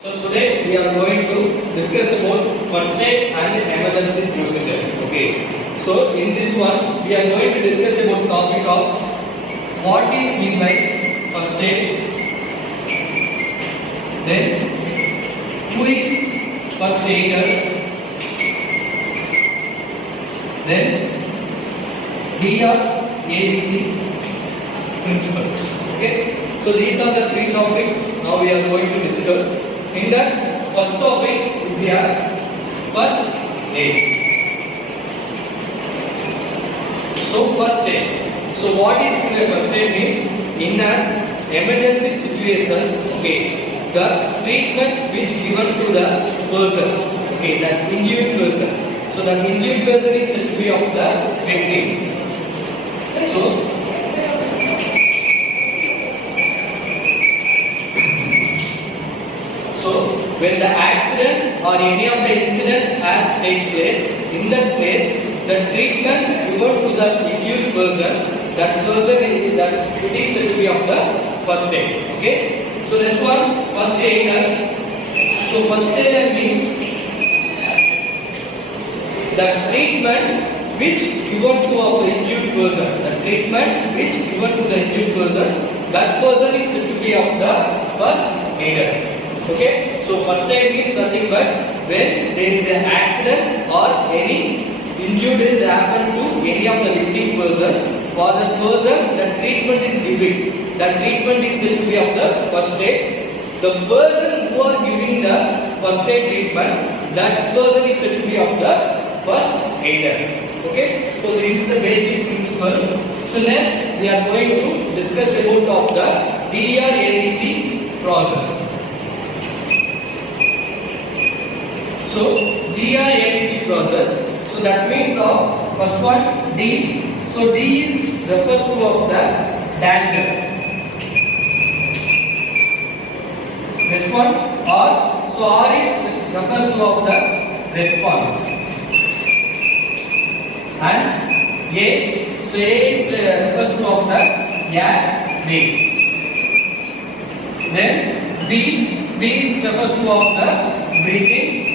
So today we are going to discuss about first aid and emergency procedure. Okay. So in this one we are going to discuss about topic of what is mean by first aid. Then who is first aider. Then DR ABC principles. Okay. So these are the three topics now we are going to discuss. In that first topic is here first aid. So first aid. So what is the first aid means? In an emergency situation, okay, the treatment which given to the person, okay, that injured person. So the injured person is said to be of the victim. So when the accident or any of the incident has taken place, in that place, the treatment given to the injured person, that person is that it is said to be of the first aid. Okay. So this one first aider. So first aider means the treatment which given to our injured person. The treatment which given to the injured person, that person is said to be of the first aider. Okay, so first aid means nothing but when there is an accident or any injury is happened to any of the victim person, for the person the treatment is given. The treatment is said to be of the first aid. The person who are giving the first aid treatment, that person is said to be of the first aider. Okay, so this is the basic principle. So next we are going to discuss about of the DRABC process. So DRABC process. So that means of first one D. So D is refers to of the danger. This one R. So R is refers to of the response. And A. So A is refers to of the way. Then B. B is refers to of the breathing.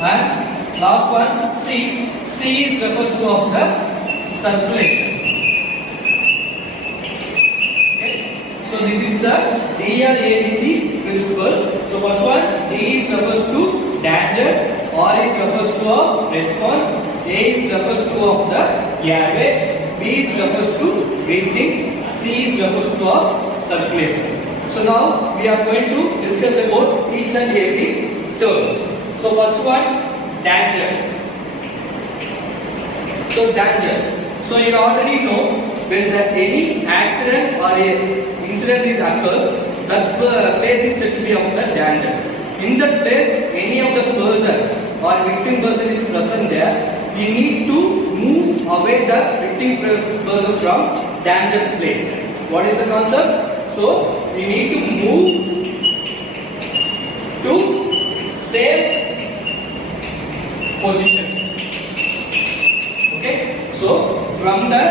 And last one C. C is refers to of the circulation. Okay. So this is the DRABC principle. So first one D is refers to danger, R is refers to of response, A is refers to of the airway, B is refers to breathing, C is refers to of circulation. So now we are going to discuss about each and every terms. So first one, danger. So danger. So you already know when any accident or a incident is occurs, that place is said to be of the danger. In that place, any of the person or victim person is present there, we need to move away the victim person from danger place. What is the concept? So we need to move to safe position. Okay, so from the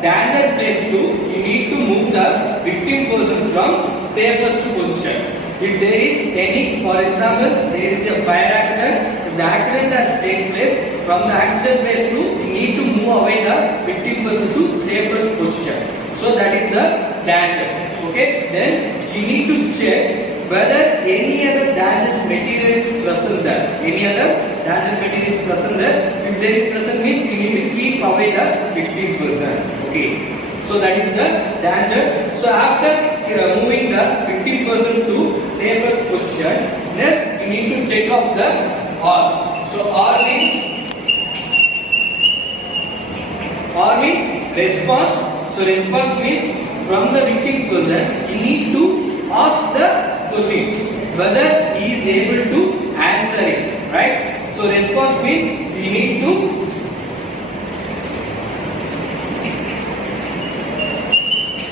danger place to you need to move the victim person from safest position. If there is any, for example, there is a fire accident, if the accident has taken place, from the accident place to you need to move away the victim person to safest position. So that is the danger. Okay, then you need to check whether any other dangerous material is present there. Any other dangerous material is present there. If there is present means you need to keep away the victim person. Okay. So that is the danger. So after moving the victim person to safest position, next you need to check off the R. So R means response. So response means from the victim person you need to ask the questions whether he is able to answer it, right? So response means we need to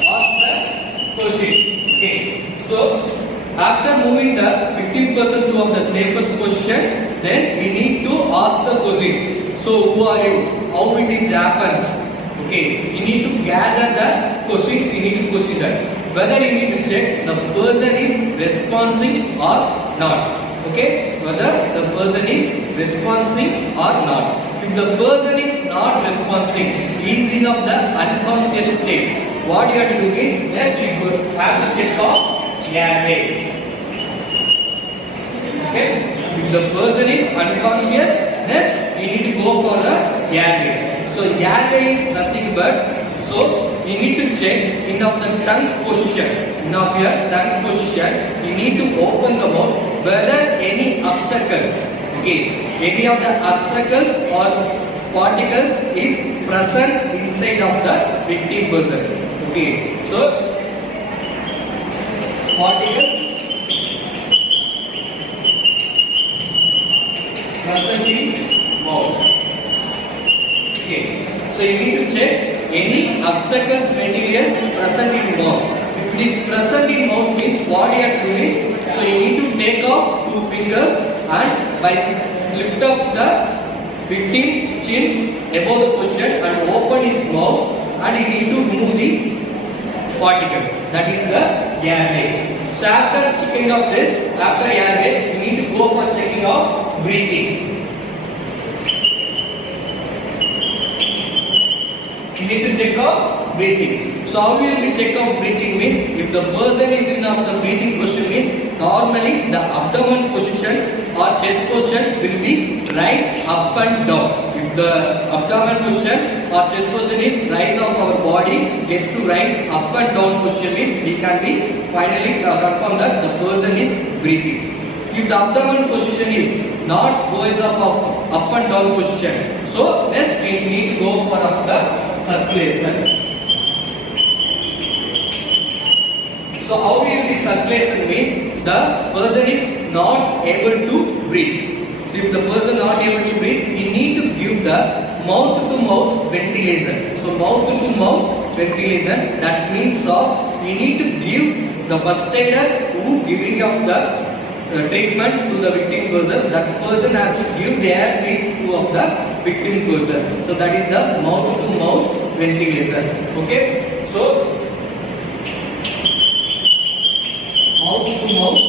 ask the question. Okay. So after moving the victim person to of the safest position, then we need to ask the question. So who are you? How it is happens? Okay. You need to gather the questions. You need to question that. whether you need to check the person is responding or not. Okay, whether the person is responding or not. If the person is not responding, he is in of the unconscious state. What you have to do is, yes, we have to check off airway. Okay, if the person is unconscious, yes, we need to go for the airway. So airway is nothing but, so you need to check in of the tongue position. In of your tongue position, you need to open the mouth whether any obstacles, okay, any of the obstacles or particles is present inside of the victim person. Okay, so particles present in mouth. Okay, so you need to check any obstacles materials present in mouth. If it is present in mouth means what you have to do is, so you need to take off 2 fingers and by lift up the victim chin above the position and open his mouth and you need to move the particles. That is the airway. So after checking of this, after airway, you need to go for checking of breathing. You need to check out breathing. So how will we check out breathing means, if the person is in of the breathing position means, normally the abdomen position or chest position will be rise up and down. If the abdomen position or chest position is rise of our body gets to rise up and down position means, we can be finally confirm that the person is breathing. If the abdomen position is not goes up and down position, so next we need to go for the circulation. So how will the circulation means, the person is not able to breathe. If the person not able to breathe, we need to give the mouth to mouth ventilation. So mouth to mouth ventilation, that means of we need to give the first aider who giving of the treatment to the victim person, that person has to give their treat to of the victim person. So that is the mouth to mouth ventilation. Okay, so mouth to mouth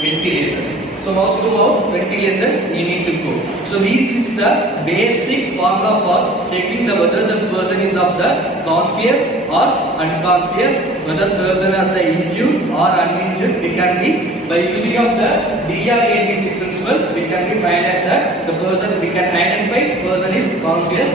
ventilation. So mouth to mouth ventilation we need to go. So this is the basic formula for checking the whether the person is of the conscious or unconscious, whether the person has the injured or uninjured. We can be by using of the DRABC principle, we can be find out that the person, we can identify person is conscious